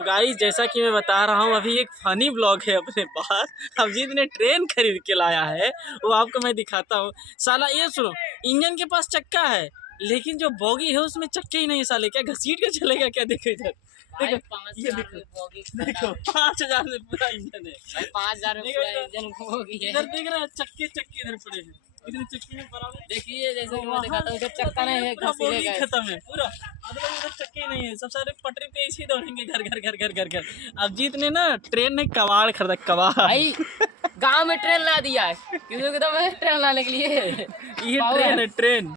Guys जैसा कि मैं बता रहा हूँ अभी एक फनी ब्लॉग है अपने पास। अभिजीत ने ट्रेन खरीद के लाया है, वो आपको मैं दिखाता हूँ। साला ये सुनो, इंजन के पास चक्का है लेकिन जो बोगी है उसमें चक्के ही नहीं है। साले क्या घसीट के चलेगा क्या? देखो इधर, देखो ये देखो 5,000 में पूरा इंजन है। 5,000 में पूरा इंजन बोगी है। इधर देख रहे हैं चक्के चक्के इधर पड़े हैं। इतने चक्के में बराबर देखिए, जैसे कि मैं दिखाता हूँ, इधर चक्का नहीं है, बोगी खत्म है पूरा। मतलब इधर चक्के ही नहीं है, सब सारे पटरी पे ऐसे ही दौड़ेंगे घर घर घर घर घर घर। अभिजीत ने ना ट्रेन में कबाड़ खरीदा, कबाड़ भाई। गांव में ट्रेन ला दिया है, किसी को ट्रेन लाने के लिए। ये ट्रेन है, ट्रेन।